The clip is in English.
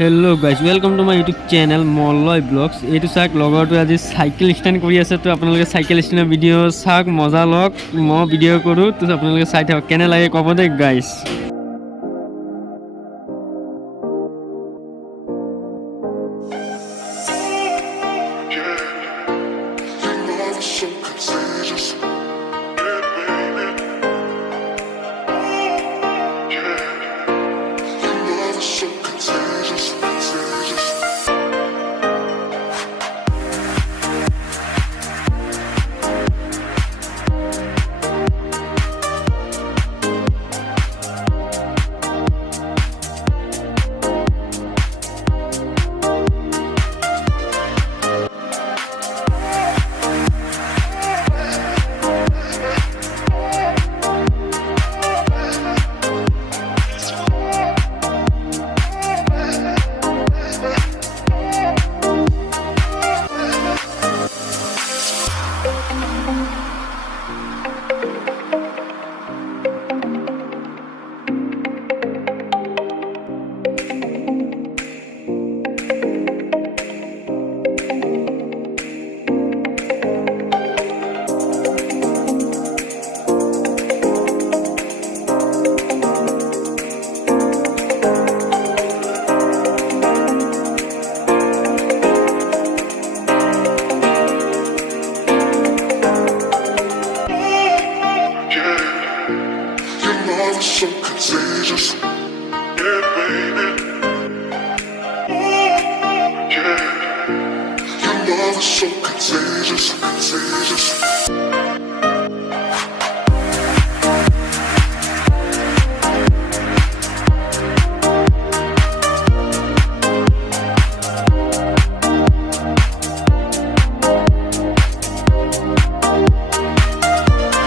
Hello guys, welcome to my YouTube channel maloyvlogs. এইটো চাক লগৰটো আজি সাইকেল ষ্টেণ্ড কৰি আছে তো আপোনালোকে সাইকেল ষ্টেণ্ডৰ ভিডিঅ' চাওক মজা লওক মই ভিডিঅ' কৰোঁ তো আপোনালোকে চাই থাকক কেনে লাগে ক'ব দে গাইছ